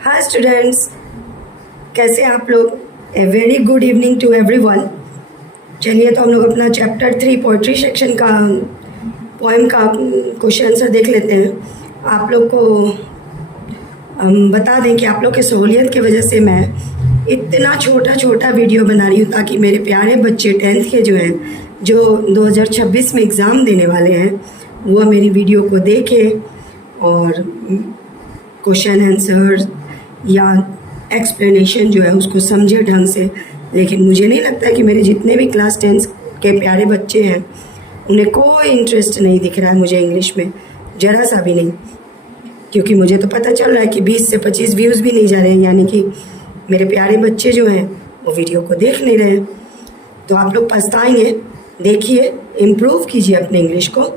Hi students, कैसे हैं आप लोग? A very good evening to everyone. चलिए तो हम लोग अपना चैप्टर 3 पोइट्री सेक्शन का पोएम का क्वेश्चन आंसर देख लेते हैं। आप लोग को हम बता दें कि आप लोग की सहूलियत की वजह से मैं इतना छोटा वीडियो बना रही हूँ ताकि मेरे प्यारे बच्चे 10th के जो हैं, जो 2026 में एग्ज़ाम देने वाले हैं, वो मेरी वीडियो को देखें और क्वेश्चन आंसर या एक्सप्लेनेशन जो है उसको समझे ढंग से। लेकिन मुझे नहीं लगता कि मेरे जितने भी क्लास 10 के प्यारे बच्चे हैं उन्हें कोई इंटरेस्ट नहीं दिख रहा है मुझे इंग्लिश में, ज़रा सा भी नहीं। क्योंकि मुझे तो पता चल रहा है कि 20 से 25 व्यूज़ भी नहीं जा रहे हैं, यानी कि मेरे प्यारे बच्चे जो हैं वो वीडियो को देख नहीं रहे हैं। तो आप लोग पछताएंगे। देखिए, इम्प्रूव कीजिए अपने इंग्लिश को।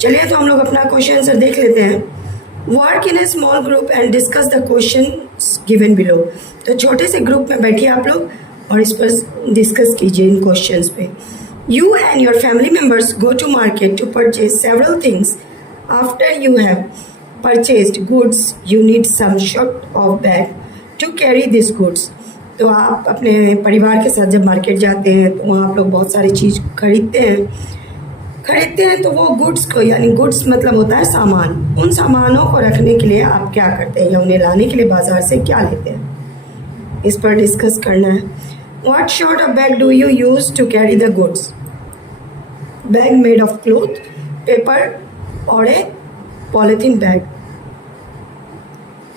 चलिए तो हम लोग अपना क्वेश्चन आंसर देख लेते हैं। Work in A small group and discuss the question given below. तो छोटे से ग्रुप में बैठिए आप लोग और इस पर डिस्कस कीजिए इन क्वेश्चंस पे। You and your family members go to market to purchase several things. After you have purchased goods you need some sort of bag to carry this goods. तो आप अपने परिवार के साथ जब मार्केट जाते हैं तो वहाँ आप लोग बहुत सारी चीज़ खरीदते हैं तो वो गुड्स को, यानी गुड्स मतलब होता है सामान, उन सामानों को रखने के लिए आप क्या करते हैं या उन्हें लाने के लिए बाजार से क्या लेते हैं, इस पर डिस्कस करना है। What sort of bag do you use to carry the goods? Bag made of cloth, paper और ए पॉलिथीन बैग।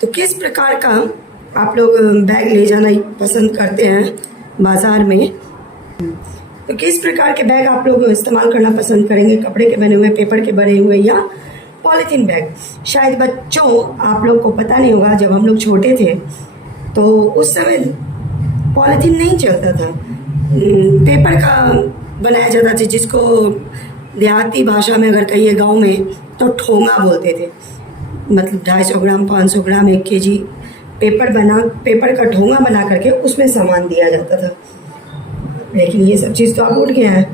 तो किस प्रकार का आप लोग बैग ले जाना पसंद करते हैं बाजार में? तो किस प्रकार के बैग आप लोग इस्तेमाल करना पसंद करेंगे? कपड़े के बने हुए, पेपर के बने हुए या पॉलीथीन बैग? शायद बच्चों आप लोग को पता नहीं होगा, जब हम लोग छोटे थे तो उस समय पॉलीथीन नहीं चलता था, पेपर का बनाया जाता था, जिसको देहाती भाषा में अगर कहिए गांव में तो ठोंगा बोलते थे। मतलब 250 ग्राम, 500 ग्राम, 1 kg पेपर का ठोंगा बना करके उसमें सामान दिया जाता था। लेकिन ये सब चीज़ तो अब उठ गया है।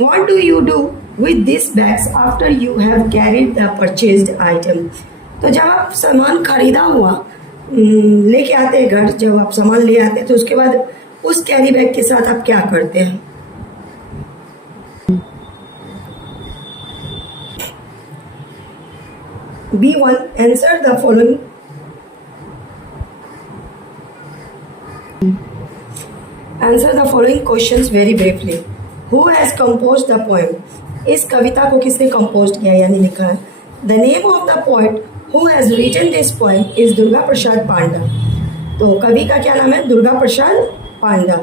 What do you do with these bags after you have carried the purchased item? तो जब आप सामान खरीदा हुआ लेके आते हैं घर, जब आप सामान ले आते हैं तो उसके बाद उस कैरी बैग के साथ आप क्या करते हैं? B1, answer the following. Answer the following questions very briefly. Who has composed the poem? इस कविता को किसने कंपोज किया यानी लिखा है? The name of the poet who has written this poem is Durga Prasad पांडा। तो कवि का क्या नाम है? दुर्गा प्रसाद पांडा।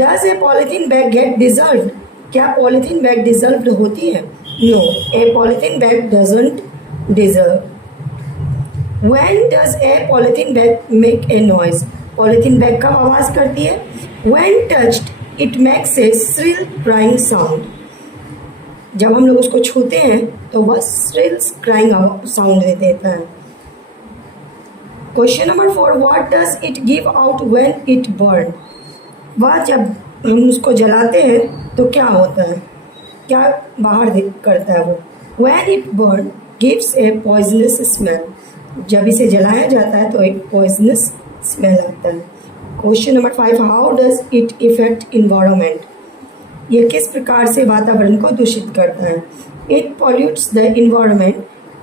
Does a polythene bag get dissolved? क्या पॉलीथीन बैग डिजॉल्व होती है? No, a polythene bag doesn't dissolve. When does a polythene bag make a noise? Polythene bag कब आवाज़ करती है? When touched, it makes a shrill crying sound. जब हम लोग उसको छूते हैं तो वह shrill crying sound देता है। Question number 4, what does it give out when it burn? वह जब हम उसको जलाते हैं तो क्या होता है, क्या बाहर करता है वो? When it burn gives a poisonous smell. जब इसे जलाया जाता है तो एक poisonous smell आता है। Question number 5, how does it effect environment? ये किस प्रकार से वातावरण को दूषित करता है? It pollutes the environment,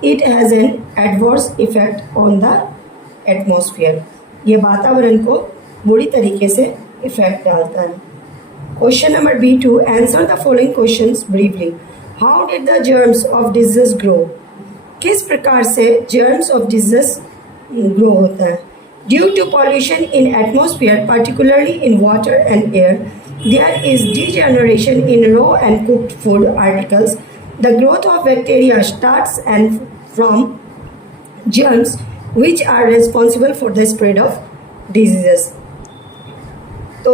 it has an adverse effect on the atmosphere. ये वातावरण को बुरी तरीके से इफेक्ट डालता है। Question number B2, answer the following questions briefly. How did the germs of disease grow? किस प्रकार से जर्म्स ऑफ डिजीज ग्रो होता है? Due to pollution in atmosphere, particularly in water and air, there is degeneration in raw and cooked food articles. The growth of bacteria starts and from germs which are responsible for the spread of diseases. तो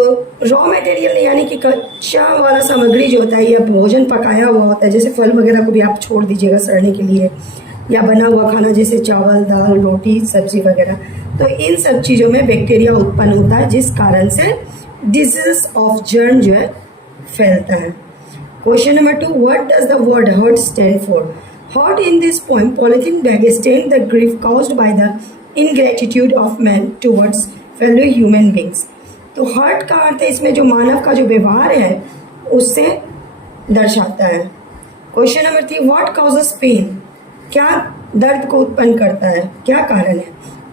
raw material यानी कि कच्चा वाला सामग्री जो होता है, या भोजन पकाया हुआ होता है, जैसे फल वगैरह को भी आप छोड़ दीजिएगा सड़ने के लिए, या बना हुआ खाना जैसे चावल, दाल, रोटी, सब्जी वगैरह, तो इन सब चीज़ों में बैक्टीरिया उत्पन्न होता है, जिस कारण से डिजीज ऑफ जर्म जो है फैलता है। Question number 2, what does the word hurt stand for? Hurt in this poem, polythene bag stained the grief caused by the ingratitude of man towards fellow human beings. तो hurt का अर्थ है इसमें जो मानव का जो व्यवहार है उससे दर्शाता है। Question number 3, what causes pain? क्या दर्द को उत्पन्न करता है, क्या कारण है?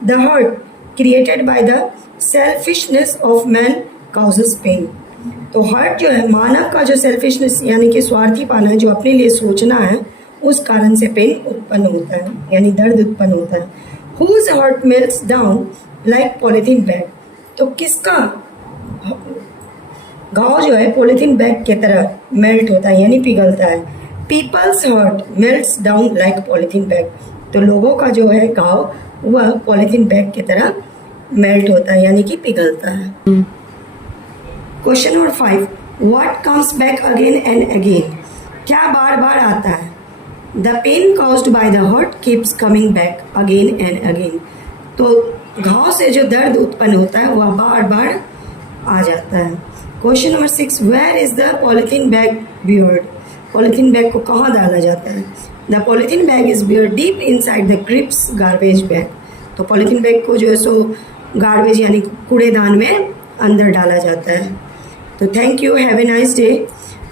The hurt created by the selfishness of man causes pain. तो हर्ट जो है मानव का जो सेल्फिशनेस यानी कि स्वार्थीपना है, जो अपने लिए सोचना है, उस कारण से पेन उत्पन्न होता है यानी दर्द उत्पन्न होता है। Whose hurt melts down like polythene bag. तो किसका घाव जो है पॉलीथीन बैग की तरह मेल्ट होता है यानी पिघलता है। People's hurt melts down like polythene bag. तो लोगों का जो है घाव वह पॉलीथीन बैग की तरह मेल्ट होता है यानी कि पिघलता है। Question number 5, what comes back again and again? क्या बार बार आता है? The pain caused by the hurt keeps coming back again and again. तो घाव से जो दर्द उत्पन्न होता है वह बार बार आ जाता है। Question number 6, where is the polythene bag buried? Polythene bag को कहाँ डाला जाता है? The polythene bag is buried deep inside the crisp garbage bag. तो पॉलीथीन बैग को जो है सो गार्बेज यानी कूड़ेदान में अंदर डाला जाता है। तो thank you, have a nice day.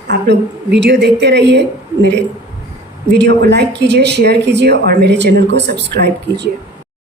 आप लोग वीडियो देखते रहिए, मेरे वीडियो को लाइक कीजिए, शेयर कीजिए और मेरे चैनल को सब्सक्राइब कीजिए।